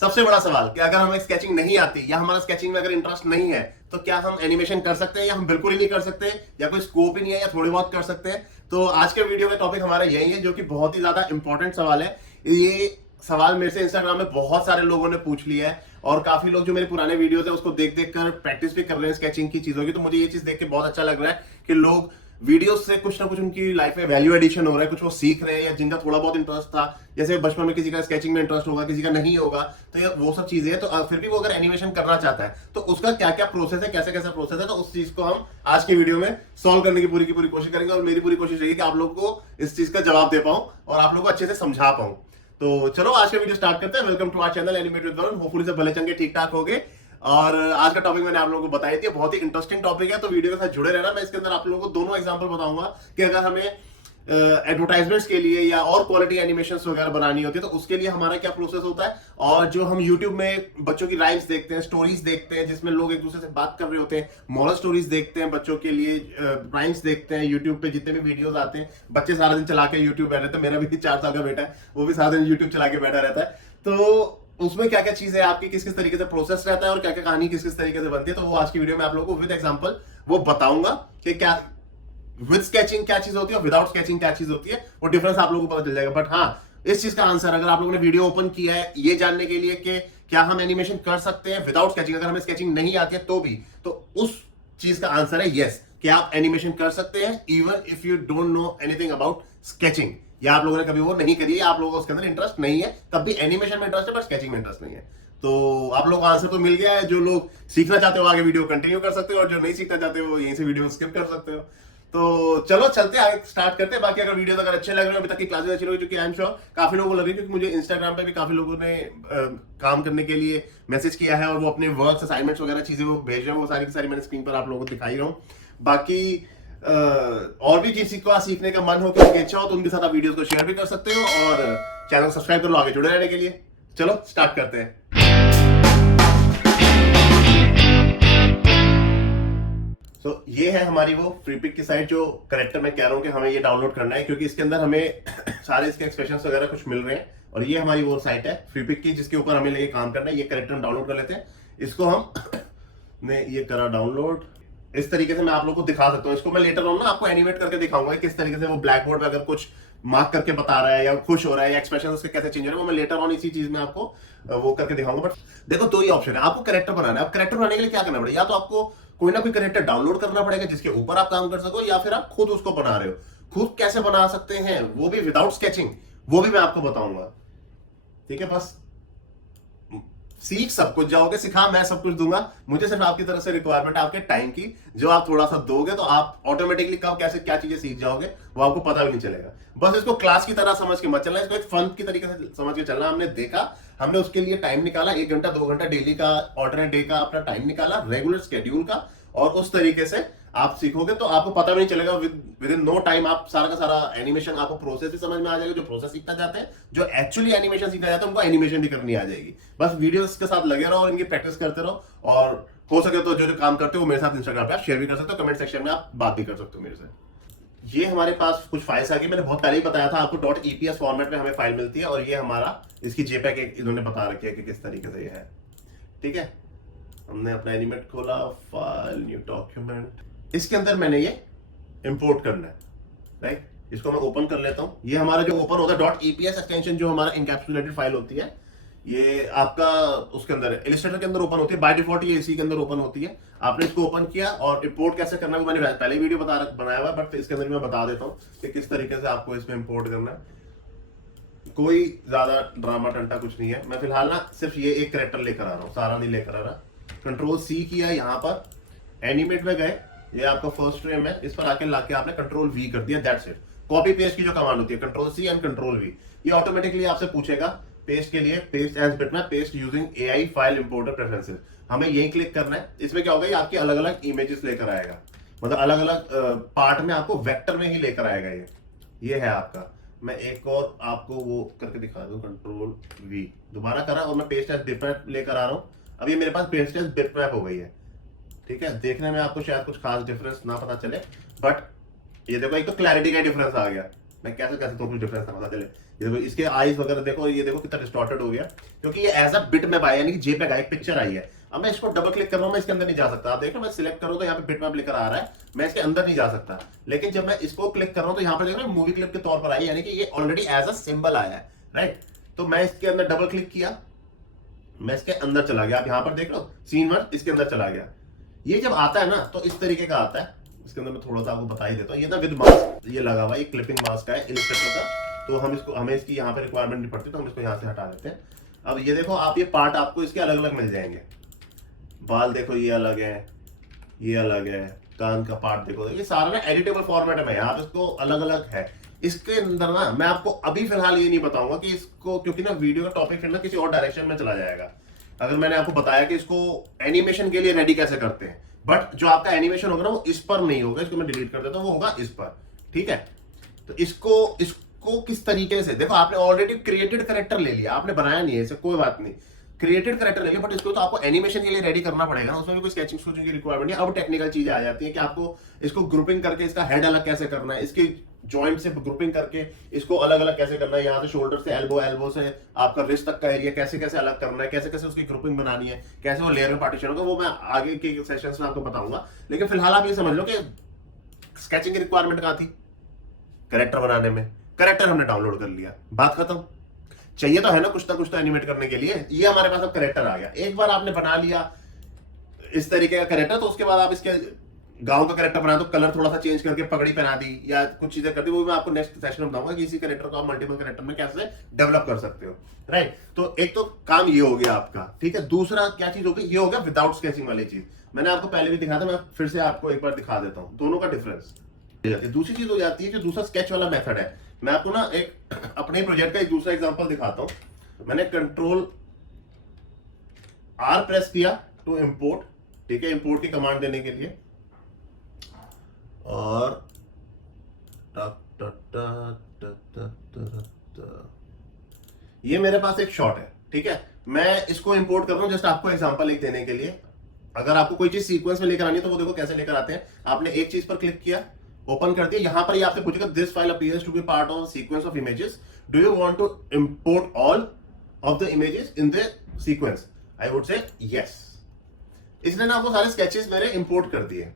सबसे बड़ा सवाल कि अगर हमें स्केचिंग नहीं आती या हमारा स्केचिंग में अगर इंटरेस्ट नहीं है तो क्या हम एनिमेशन कर सकते हैं या हम बिल्कुल ही नहीं कर सकते या कोई स्कोप ही नहीं है या थोड़ी बहुत कर सकते हैं। तो आज के वीडियो का टॉपिक हमारा यही है जो कि बहुत ही ज्यादा इंपॉर्टेंट सवाल है। ये सवाल मेरे से इंस्टाग्राम में बहुत सारे लोगों ने पूछ लिया है और काफी लोग जो मेरे पुराने वीडियोस है उसको देख देख कर प्रैक्टिस भी कर रहे हैं स्केचिंग की चीजों की। तो मुझे ये चीज देख के बहुत अच्छा लग रहा है कि लोग वीडियोस से कुछ ना कुछ उनकी लाइफ में वैल्यू एडिशन हो रहा है, कुछ वो सीख रहे हैं या जिनका थोड़ा बहुत इंटरेस्ट था, जैसे बचपन में किसी का स्केचिंग में इंटरेस्ट होगा, किसी का नहीं होगा, तो ये वो सब चीजें हैं। तो फिर भी वो अगर एनिमेशन करना चाहता है तो उसका क्या क्या प्रोसेस है, कैसे कैसे प्रोसेस है, तो उस चीज को हम आज की वीडियो में सॉल्व करने की पूरी कोशिश करेंगे। और मेरी पूरी कोशिश रहेगी कि आप लोग को इस चीज का जवाब दे पाऊं और आप लोग को अच्छे से समझा पाऊं। तो चलो आज का वीडियो स्टार्ट करते हैं। Welcome to our channel animate with Varun. Hopefully सब भले चंगे ठीक ठाक हो गए। और आज का टॉपिक मैंने आप लोगों को बताई थी, बहुत ही इंटरेस्टिंग टॉपिक है, तो वीडियो के साथ जुड़े रहना। मैं इसके अंदर आप लोगों को दोनों एग्जांपल बताऊंगा कि अगर हमें एडवर्टाइजमेंट्स के लिए या और क्वालिटी एनिमेशंस वगैरह बनानी होती है तो उसके लिए हमारा क्या प्रोसेस होता है। और जो हम यूट्यूब में बच्चों की राइम्स देखते हैं, स्टोरीज देखते हैं जिसमें लोग एक दूसरे से बात कर रहे होते हैं, मॉरल स्टोरीज देखते हैं बच्चों के लिए, राइम्स देखते हैं यूट्यूब पे, जितने भी वीडियोस आते हैं। बच्चे सारा दिन चला के यूट्यूब बैठे रहते हैं, मेरा भी 4 साल का बेटा है, वो भी सारा दिन यूट्यूब चला के बैठा रहता है। तो उसमें क्या क्या चीजें आपकी किस किस तरीके से प्रोसेस रहता है और क्या क्या कहानी किस किस तरीके से बनती है, तो वो आज की वीडियो में आप लोगों को विद एग्जांपल वो बताऊंगा कि क्या विद स्केचिंग क्या चीज होती है और विदाउट स्केचिंग क्या चीज होती है, वो डिफरेंस आप लोगों को पता चल जाएगा। बट हाँ, इस चीज का आंसर अगर आप लोगों ने वीडियो ओपन किया है ये जानने के लिए कि क्या हम एनिमेशन कर सकते हैं विदाउट स्केचिंग, अगर हमें स्केचिंग नहीं आती है तो भी, तो उस चीज का आंसर है यस, कि आप एनिमेशन कर सकते हैं even if you don't know anything about sketching, या आप लोगों ने कभी वो नहीं करी है, आप लोगों को उसके अंदर इंटरेस्ट नहीं है, तब भी एनिमेशन में इंटरेस्ट है बट स्केचिंग में इंटरेस्ट नहीं है। तो आप लोगों को आंसर तो मिल गया है। जो लोग सीखना चाहते हो आगे वीडियो कंटिन्यू कर सकते हो और जो नहीं सीखना चाहते हो यहीं से वीडियो स्किप कर सकते हो। तो चलो चलते हैं, आगे स्टार्ट करते हैं। बाकी अगर वीडियो अगर अच्छे लग रहे हो, अभी तक की क्लासेस अच्छी लगी, क्योंकि आई एम श्योर काफी लोगों को लग रही है, क्योंकि मुझे इंस्टाग्राम पे भी काफी लोगों ने काम करने के लिए मैसेज किया है और वो अपने वर्क असाइनमेंट्स वगैरह चीजें वो भेज रहे हैं, वो सारी की सारी मैंने स्क्रीन पर आप लोगों को दिखाई रहा हूँ। बाकी और भी किसी को सीखने का मन हो, किसी की इच्छा हो, तो उनके साथ आप वीडियोस को शेयर भी कर सकते हो और चैनल सब्सक्राइब कर लो आगे जुड़े रहने के लिए। चलो स्टार्ट करते हैं। तो ये है हमारी वो फ्रीपिक की साइट, जो करेक्टर मैं कह रहा हूँ कि हमें ये डाउनलोड करना है, क्योंकि इसके अंदर हमें सारे इसके एक्सप्रेशंस वगैरह कुछ मिल रहे हैं। और ये हमारी वो साइट है फ्रीपिक की, जिसके ऊपर हमें लेके काम करना है। ये करेक्टर हम डाउनलोड कर लेते हैं। इसको हम ने ये करा डाउनलोड। इस तरीके से मैं आप लोगों को दिखा सकता हूँ। इसको मैं लेटर ऑन ना आपको एनिमेट करके दिखाऊंगा किस तरीके से वो ब्लैक बोर्ड पे अगर कुछ मार्क करके बता रहा है या खुश हो रहा है या एक्सप्रेशन उसके कैसे चेंज हो रहा है, वो मैं लेटर ऑन इसी चीज में आपको वो करके दिखाऊंगा। बट देखो, दो ही ऑप्शन है, आपको कैरेक्टर बनाना है। अब कैरेक्टर बनाने के लिए क्या करना पड़ेगा, या तो आपको कोई ना कोई कैरेक्टर डाउनलोड करना पड़ेगा जिसके ऊपर आप काम कर सको, या फिर आप खुद उसको बना रहे हो। खुद कैसे बना सकते हैं वो भी विदाउट स्केचिंग, वो भी मैं आपको बताऊंगा। ठीक है, बस सीख सब कुछ जाओगे, सिखा मैं सब कुछ दूंगा। मुझे सिर्फ आपकी तरफ से रिक्वायरमेंट है आपके टाइम की, जो आप थोड़ा सा दोगे तो आप ऑटोमेटिकली कब कैसे क्या चीजें सीख जाओगे वो आपको पता भी नहीं चलेगा। बस इसको क्लास की तरह समझ के मत चलना, इसको एक फन की तरीके से समझ के चलना। हमने देखा, हमने उसके लिए टाइम निकाला, 1 घंटा 2 घंटा डेली का, ऑल्टरनेट डे का अपना टाइम निकाला, रेगुलर शेड्यूल का, और उस तरीके से आप सीखोगे तो आपको पता भी नहीं चलेगा। विद इन नो टाइम आप सारा का सारा एनिमेशन, आपको प्रोसेस भी समझ में आ जाएगा। जो प्रोसेस सीखना चाहते हैं, जो एक्चुअली एनिमेशन सीखना चाहते हैं, उनको एनिमेशन भी करनी आ जाएगी। बस वीडियोस के साथ लगे रहो और इनकी प्रैक्टिस करते रहो, और हो सके तो जो जो काम करते हो मेरे साथ इंस्टाग्राम पे आप शेयर भी कर सकते हो, कमेंट सेक्शन में आप बात भी कर सकते हो मेरे से। ये हमारे पास कुछ फाइल्स आ गई। मैंने बहुत पहले ही बताया था आपको, .eps फॉर्मेट में हमें फाइल मिलती है, और ये हमारा इसकी जेपैग इन्होंने बता रखी है कि किस तरीके से ये है। ठीक है, हमने अपना एनिमेट खोला, फाइल, न्यू डॉक्यूमेंट, इसके अंदर मैंने ये इंपोर्ट करना है। राइट, इसको मैं ओपन कर लेता हूं। ये हमारा जो ओपन होता है .eps एक्सटेंशन, जो हमारा इनकैप्सुलेटेड फाइल होती है, ये आपका उसके अंदर इलस्ट्रेटर के अंदर ओपन होती है। बाय डिफॉल्ट ये इसी के अंदर ओपन होती है। आपने इसको ओपन किया और इंपोर्ट कैसे करना है मैंने पहले वीडियो बनाया हुआ है, बट इसके अंदर मैं बता देता हूँ कि किस तरीके से आपको इसमें इंपोर्ट करना है। कोई ज्यादा ड्रामा टंटा कुछ नहीं है। मैं फिलहाल ना सिर्फ ये एक कैरेक्टर लेकर आ रहा हूँ, सारा नहीं लेकर आ रहा। Ctrl+C किया, यहाँ पर एनिमेट में गए, ये आपका फर्स्ट फ्रेम है, इस पर आके लाके आपने Ctrl+V कर दिया, दैट्स इट। कॉपी पेस्ट की जो कमांड होती है Ctrl+C एंड Ctrl+V, ये ऑटोमेटिकली आपसे पूछेगा पेस्ट के लिए, paste as bitmap, paste using AI file importer preferences. हमें यही क्लिक करना है। इसमें क्या होगा, ये आपकी अलग अलग इमेजेस लेकर आएगा, मतलब अलग अलग पार्ट में आपको वेक्टर में ही लेकर आएगा। ये है आपका। मैं एक और आपको वो करके दिखा दूं, Ctrl+V दोबारा करा और मैं पेस्ट एज बिटमैप लेकर आ रहा हूँ। अब ये मेरे पास पेस्ट एज बिटमैप हो गई है। ठीक है, देखने में आपको शायद कुछ खास डिफरेंस ना पता चले, बट ये देखो, एक तो क्लैरिटी का डिफरेंस आ गया। मैं कैसे कैसे तो कुछ डिफरेंस पता चले। ये देखो इसके आईज वगैरह देखो, ये देखो कितना डिस्टॉर्टेड हो गया, क्योंकि ये एज अ बिट मैप आया, यानी कि जेपेग एक पिक्चर आई है। अब मैं इसको डबल क्लिक कर रहा हूँ, मैं इसके अंदर नहीं जा सकता। आप देखो मैं सिलेक्ट करूँ तो यहाँ पे बिट मैप लेकर आ रहा है, मैं इसके अंदर नहीं जा सकता। लेकिन जब मैं इसको क्लिक कर रहा हूँ तो यहाँ पे देखो मूवी क्लिप के तौर पर आई, यानी कि ये ऑलरेडी एज अ सिंबल आया है, राइट। तो मैं इसके अंदर डबल क्लिक किया, मैं इसके अंदर चला गया। आप यहाँ पर देख लो सीन 1 इसके अंदर चला गया। ये जब आता है ना तो इस तरीके का आता है। इसके अंदर मैं थोड़ा सा आपको बता ही देता हूँ। ये ना विद मास्क ये लगा हुआ है, ये क्लिपिंग मास्क है इलस्ट्रेटर का, तो हमें इसकी यहाँ पे रिक्वायरमेंट नहीं पड़ती, तो हम इसको यहाँ से हटा देते हैं। अब ये देखो आप, ये पार्ट आपको इसके अलग अलग मिल जाएंगे। बाल देखो ये अलग है, ये अलग है, कान का पार्ट देखो, ये सारा ना एडिटेबल फॉर्मेट में है, आप इसको अलग अलग है। इसके अंदर ना मैं आपको अभी फिलहाल ये नहीं बताऊंगा कि इसको, क्योंकि ना वीडियो का टॉपिक फिर ना किसी और डायरेक्शन में चला जाएगा। अगर मैंने आपको बताया कि इसको एनिमेशन के लिए रेडी कैसे करते हैं, बट जो आपका एनिमेशन होगा ना वो इस पर नहीं होगा, इसको मैं डिलीट कर देता हूं, वो होगा इस पर, ठीक है। तो इसको किस तरीके से, देखो आपने ऑलरेडी क्रिएटेड कैरेक्टर ले लिया, आपने बनाया नहीं है इसे, कोई बात नहीं, क्रिएटेड कैरेक्टर ले लिया, बट इसको तो आपको एनिमेशन के लिए रेडी करना पड़ेगा ना, उसमें भी कोई स्केचिंग की रिक्वायरमेंट नहीं। अब टेक्निकल चीजें आ जाती है कि आपको इसको ग्रुपिंग करके इसका हेड अलग कैसे करना है, इसकी जॉइंट से ग्रुपिंग करके इसको अलग अलग कैसे करना है, यहाँ से शोल्डर से एल्बो से आपका रिस्ट तक का एरिया कैसे कैसे अलग करना है, कैसे कैसे उसकी ग्रुपिंग बनानी है, कैसे वो लेयर में पार्टीशन होगा, वो मैं आगे के सेशंस में आपको बताऊंगा। लेकिन फिलहाल आप ये समझ लो कि स्केचिंग की रिक्वायरमेंट कहाँ थी, कैरेक्टर बनाने में। कैरेक्टर हमने डाउनलोड कर लिया, बात खत्म। चाहिए तो है ना कुछ तो एनिमेट करने के लिए, ये हमारे पास अब कैरेक्टर आ गया। एक बार आपने बना लिया इस तरीके का कैरेक्टर, तो उसके बाद आप इसके गांव का कैरेक्टर बना, तो कलर थोड़ा सा चेंज करके पगड़ी पहना दी या कुछ चीजें कर दी, वो मैं आपको नेक्स्ट सेशन में बताऊंगा कि इसी कैरेक्टर को आप मल्टीपल कैरेक्टर में कैसे डेवलप कर सकते हो, राइट। तो एक तो काम ये हो गया आपका, ठीक है। दूसरा क्या चीज होगी, ये हो गया विदाउट स्केचिंग वाली चीज। मैंने आपको पहले भी दिखाया था, मैं फिर से आपको एक बार दिखा देता हूँ दोनों का डिफरेंस। दूसरी चीज हो जाती है जो दूसरा स्केच वाला मेथड है। मैं आपको ना एक अपने प्रोजेक्ट का एक दूसरा एग्जांपल दिखाता हूं। मैंने कंट्रोल R प्रेस किया टू इंपोर्ट, ठीक है, इंपोर्ट की कमांड देने के लिए, और ये मेरे पास एक शॉट है, ठीक है। मैं इसको इंपोर्ट कर रहा हूं जस्ट आपको एग्जांपल एक देने के लिए। अगर आपको कोई चीज सीक्वेंस में लेकर आनी है तो वो देखो कैसे लेकर आते हैं। आपने एक चीज पर क्लिक किया, ओपन कर दिया, यहां पर ये आपसे पूछेगा this file appears to be part of sequence of images, do you want to import all of the images in the sequence. I would say yes. इसने ना आपको सारे स्केचेस मेरे इंपोर्ट कर दिए,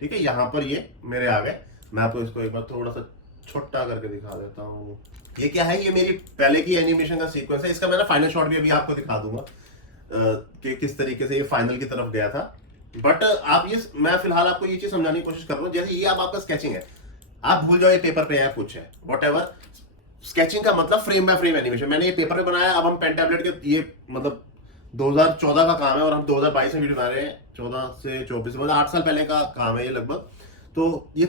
ठीक है। यहां पर ये मेरे आ गए। मैं आपको इसको एक बार थोड़ा सा छोटा करके दिखा देता हूं। ये क्या है, ये मेरी पहले की एनिमेशन का सीक्वेंस है। इसका मैं ना फाइनल शॉट भी अभी आपको दिखा दूंगा कि किस तरीके से ये फाइनल की तरफ गया था। बट आप ये, मैं फिलहाल आपको ये चीज समझाने की कोशिश कर रहा हूँ। जैसे ये आपका स्केचिंग है, आप भूल जाओ ये पेपर पे है कुछ है, व्हाटएवर। स्केचिंग का मतलब फ्रेम बाय फ्रेम एनिमेशन। मैंने ये पेपर पे बनाया, अब हम पेन टैबलेट के, ये मतलब 2014 का काम है और हम 2022 में वीडियो बना रहे हैं, 14 से 24 मतलब 8 साल पहले का काम है ये लगभग। तो ये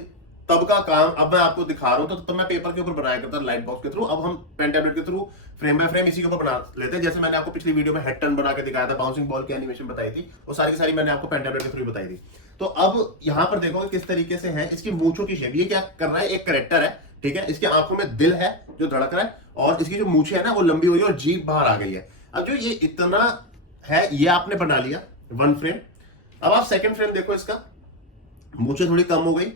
तब का काम अब मैं आपको दिखा रहा हूँ। तो तब मैं पेपर के ऊपर बनाया करता लाइट बॉक्स के थ्रू, अब हम पेन टैबलेट के थ्रू फ्रेम बाय फ्रेम इसी के ऊपर बना लेते हैं। जैसे मैंने आपको पिछली वीडियो में हेड टर्न बना के दिखाया था, बाउंसिंग बॉल की एनिमेशन बताई थी, वो सारी की सारी मैंने आपको पेन टैबलेट के थ्रू बताई थी। तो अब यहाँ पर देखो किस तरीके से है इसकी मूंछों की शेप। ये क्या कर रहा है, एक कैरेक्टर है, ठीक है, इसकी आंखों में दिल है जो धड़क रहा है, और इसकी जो मूंछें है ना वो लंबी हुई है और जीभ बाहर आ गई है। अब जो ये इतना है, ये आपने बना लिया 1 फ्रेम। अब आप 2nd फ्रेम देखो, इसका मूंछें थोड़ी कम हो गई,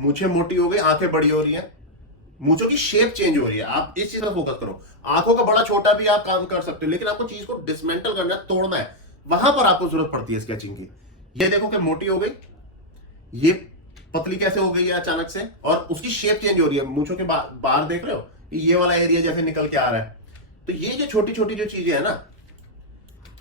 मूंछें मोटी हो गई, आंखें बड़ी हो रही हैं, मूंछों की शेप चेंज हो रही है। आप इस चीज पर फोकस करो। आंखों का बड़ा छोटा भी आप काम कर सकते हो, लेकिन आपको चीज को डिसमेंटल करना है, तोड़ना है, वहां पर आपको जरूरत पड़ती है स्केचिंग की। ये देखो कि मोटी हो गई, ये पतली कैसे हो गई है अचानक से, और उसकी शेप चेंज हो रही है। मूंछों के बाहर देख रहे हो, ये वाला एरिया जैसे निकल के आ रहा है। तो ये जो छोटी छोटी जो चीजें है ना,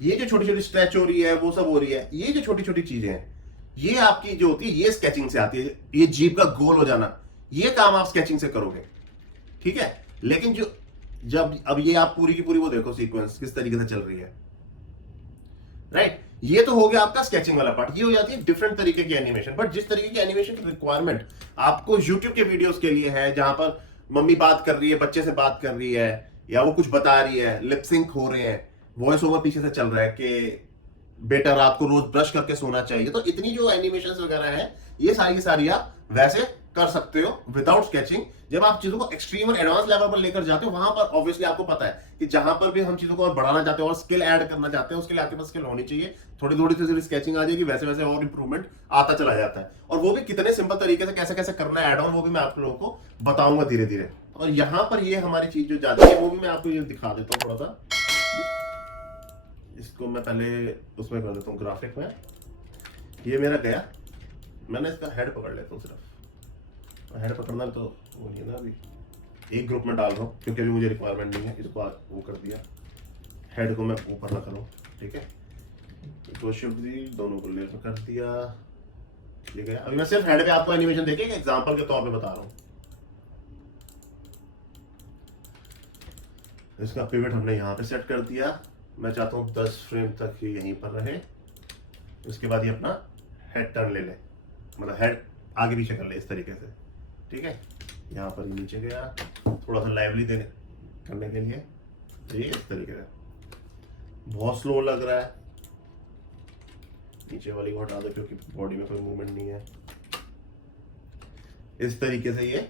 ये जो छोटी छोटी स्ट्रेच हो रही है, वो सब हो रही है, ये जो छोटी छोटी चीजें हैं, ये आपकी जो होती है ये स्केचिंग से आती है। ये जीभ का गोल हो जाना, ये काम आप स्केचिंग से करोगे, ठीक है। लेकिन जो जब अब ये आप पूरी की पूरी वो देखो सीक्वेंस किस तरीके से चल रही है, राइट। ये तो हो गया आपका स्केचिंग वाला पार्ट। ये हो जाती है डिफरेंट तरीके की एनिमेशन। बट जिस तरीके की एनिमेशन की रिक्वायरमेंट आपको यूट्यूब के वीडियोस के लिए है, जहां पर मम्मी बात कर रही है, बच्चे से बात कर रही है, या वो कुछ बता रही है, लिपसिंक हो रहे हैं, वॉइस ओवर पीछे से चल रहा है कि बेटा रात को रोज ब्रश करके सोना चाहिए, तो इतनी जो एनिमेशंस वगैरह है, ये सारी की सारी आप वैसे कर सकते हो विदाउट स्केचिंग। जब आप चीजों को एक्सट्रीम और एडवांस लेवल पर लेकर जाते हो, वहां पर ऑब्वियसली आपको पता है कि जहां पर भी हम चीजों को और बढ़ाना चाहते हैं और स्किल ऐड करना चाहते हैं, उसके लिए आपके पास स्किल होनी चाहिए। थोड़ी थोड़ी सी स्केचिंग आ जाएगी, वैसे वैसे और इंप्रूवमेंट आता चला जाता है। और वो भी कितने सिंपल तरीके से कैसे कैसे करना है ऐड ऑन, वो भी मैं आप लोगों को बताऊंगा धीरे धीरे। और यहाँ पर ये हमारी चीज जो जाती है वो भी मैं आपको ये दिखा देता हूँ थोड़ा सा। इसको मैं पहले उसमें कर देता हूँ ग्राफिक में। ये मेरा गया, मैंने इसका हेड पकड़ लेता हूँ सिर्फ। हेड पकड़ना तो वो नहीं है ना, अभी एक ग्रुप में डाल रहा हूँ क्योंकि अभी मुझे रिक्वायरमेंट नहीं है। इसको वो कर दिया, हेड को मैं ऊपर ना करूँ, ठीक है। तो शिफ्ट दी, दोनों को लेकर कर दिया, ये गया। अभी मैं सिर्फ हेड पे आपको एनिमेशन देके एग्जांपल के तौर पे बता रहा हूँ। इसका पिवट हमने यहाँ पे सेट कर दिया। मैं चाहता हूँ 10 फ्रेम तक ही यहीं पर रहे। उसके बाद ये अपना हेड टर्न ले ले, मतलब हेड आगे पीछे कर ले इस तरीके से, ठीक है। यहाँ पर नीचे गया, थोड़ा सा लाइवली देने करने के लिए ये इस तरीके से। बहुत स्लो लग रहा है, नीचे वाली को हटा दो क्योंकि बॉडी में कोई मूवमेंट नहीं है। इस तरीके से ये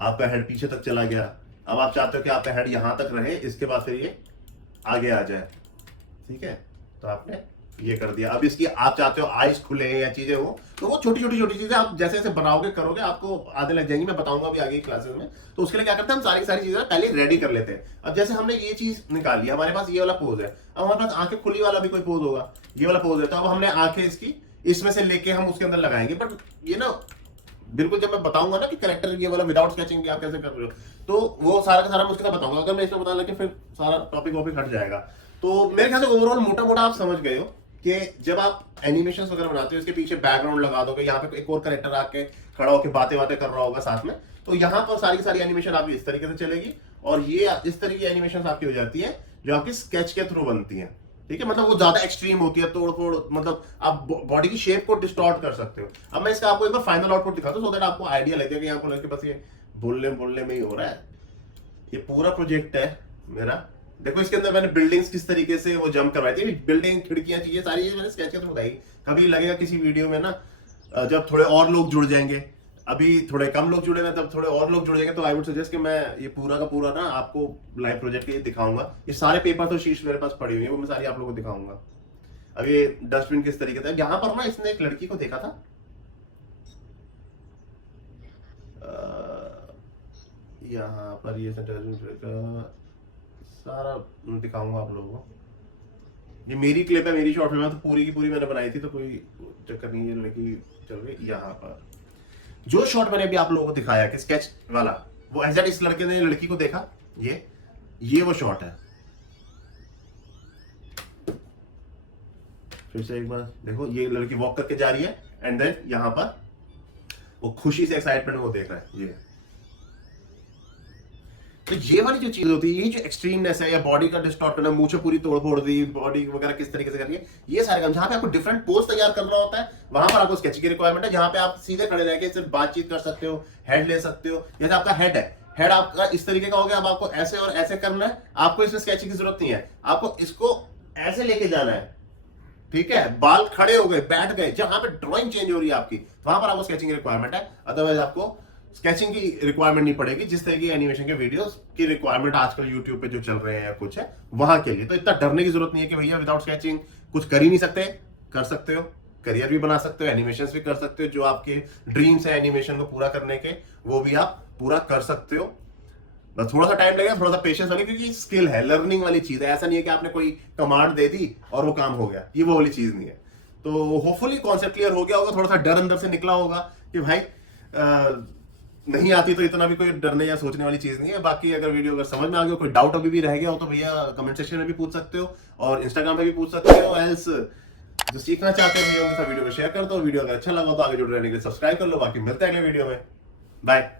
आपका हेड पीछे तक चला गया। अब आप चाहते हो कि आपका हेड यहां तक रहे, इसके बाद फिर ये आगे आ जाए, ठीक है। तो आपने ये कर दिया। अब इसकी आप चाहते हो आइज खुले या चीजें हो, तो वो छोटी छोटी चीजें आप जैसे जैसे बनाओगे करोगे आपको आधे लग जाएंगी। मैं बताऊंगा अभी आगे क्लासेस में। तो उसके लिए क्या करते हैं, हम सारी सारी चीजें पहले रेडी कर लेते हैं। अब जैसे हमने ये चीज निकाल लिया, हमारे पास ये वाला पोज है। अब हमारे पास आंखें खुली वाला भी कोई पोज होगा, ये वाला पोज है। तो अब हमने आंखें इसकी इसमें से लेके हम उसके अंदर लगाएंगे। बट ये ना बिल्कुल जब मैं बताऊंगा ना कि कैरेक्टर ये वाला विदाउट स्केचिंग आप कैसे कर रहे हो, तो वो सारा का सारा मैं उसके साथ बताऊंगा। अगर मैं इसमें बताने लगे फिर सारा टॉपिक वॉपिक हट जाएगा। तो मेरे ख्याल से ओवरऑल मोटा मोटा आप समझ गए हो कि जब आप एनिमेशन वगैरह बनाते हो, इसके पीछे बैकग्राउंड लगा दोगे, यहाँ पे एक और कैरेक्टर आके खड़ा होकर बातें कर रहा होगा साथ में, तो यहाँ पर सारी सारी एनिमेशन आपकी इस तरीके से चलेगी। और ये इस तरीके की एनिमेशन आपकी हो जाती है जो आपकी स्केच के थ्रू बनती है, ठीक है। मतलब वो ज्यादा एक्सट्रीम होती है, तोड़ फोड़, मतलब आप बॉडी की शेप को डिस्टॉर्ट कर सकते हो। अब मैं इसका आपको एक बार फाइनल आउटपुट दिखाता हूं, सो दैट आपको आइडिया लगे कि आपको लगे बस ये बोलने में ही हो रहा है। ये पूरा प्रोजेक्ट है मेरा। देखो इसके अंदर मैंने बिल्डिंग्स किस तरीके से वो जंप करवाई थी, बिल्डिंग, खिड़कियां, चीजें सारी चीजें मैंने स्केच के थ्रू बताई। कभी लगेगा किसी वीडियो में ना जब थोड़े और लोग जुड़ जाएंगे, अभी थोड़े कम लोग जुड़े हैं, तब थोड़े और लोग जुड़ जाएंगे, तो आई वुड सजेस्ट कि मैं ये पूरा का पूरा ना आपको लाइव प्रोजेक्ट के दिखाऊंगा। ये सारे पेपर तो शीट्स मेरे पास पड़ी हुई है, वो मैं सारी आप लोगों को दिखाऊंगा। अब ये डस्टबिन किस तरीके से, यहाँ पर ना इसने एक लड़की को देखा था, यहाँ पर ये डस्टबिन सारा दिखाऊंगा आप लोगों को। ये मेरी क्लिप है, मेरी शॉर्ट फिल्म है, तो पूरी की पूरी मैंने बनाई थी, तो कोई चक्कर नहीं है। लड़की चल गई। यहाँ पर जो शॉट मैंने अभी आप लोगों को दिखाया कि स्केच वाला, वो एग्जैक्ट इस लड़के ने लड़की को देखा, ये वो शॉट है। फिर से एक बार देखो, ये लड़की वॉक करके जा रही है एंड देन यहाँ पर वो खुशी से, एक्साइटमेंट वो देख रहा है। ये तो ये वाली जो चीज होती है, ये जो एक्सट्रीमनेस है या बॉडी का डिस्टॉर्ट करना, मुंह पूरी तोड़ फोड़ दी, बॉडी वगैरह किस तरीके से करनी है, ये सारे काम। जहां पे आपको डिफरेंट पोज तैयार करना होता है, वहां पर आपको स्केचिंग की रिक्वायरमेंट है। जहां पे आप सीधे खड़े रह के सिर्फ बातचीत कर सकते हो, हेड ले सकते हो। जैसे आपका हेड है, हेड आपका इस तरीके का हो गया, अब आपको ऐसे और ऐसे करना है, आपको इसमें स्केचिंग की जरूरत नहीं है। आपको इसको ऐसे लेके जाना है, ठीक है। बाल खड़े हो गए, बैठ गए, जहां पे ड्राइंग चेंज हो रही है आपकी, वहां पर आपको स्केचिंग की रिक्वायरमेंट है। अदरवाइज आपको स्केचिंग की रिक्वायरमेंट नहीं पड़ेगी। जिस तरह की एनिमेशन के वीडियोस की रिक्वायरमेंट आजकल यूट्यूब पे जो चल रहे हैं या कुछ है, वहां के लिए तो इतना डरने की जरूरत नहीं है कि भैया विदाउट स्केचिंग कुछ कर ही नहीं सकते। कर सकते हो, करियर भी बना सकते हो, एनिमेशन भी कर सकते हो। जो आपके ड्रीम्स है एनिमेशन को पूरा करने के, वो भी आप पूरा कर सकते हो। बस थोड़ा सा टाइम लगेगा, थोड़ा सा पेशेंस वाली, क्योंकि स्किल है, लर्निंग वाली चीज है। ऐसा नहीं है कि आपने कोई कमांड दे दी और वो काम हो गया, ये वो वाली चीज नहीं है। तो होपफुली कॉन्सेप्ट क्लियर हो गया होगा, थोड़ा सा डर अंदर से निकला होगा कि भाई नहीं आती तो इतना भी कोई डरने या सोचने वाली चीज नहीं है। बाकी अगर वीडियो अगर समझ में आ गया, कोई डाउट अभी भी रह गया हो, तो भैया कमेंट सेक्शन में भी पूछ सकते हो और इंस्टाग्राम पे भी पूछ सकते हो। एल्स जो सीखना चाहते हो भैया, उनके साथ वीडियो को शेयर कर दो। वीडियो अगर अच्छा लगा तो आगे जुड़े रहने के लिए सब्सक्राइब कर लो। बाकी मिलते हैं अगले वीडियो में, बाय।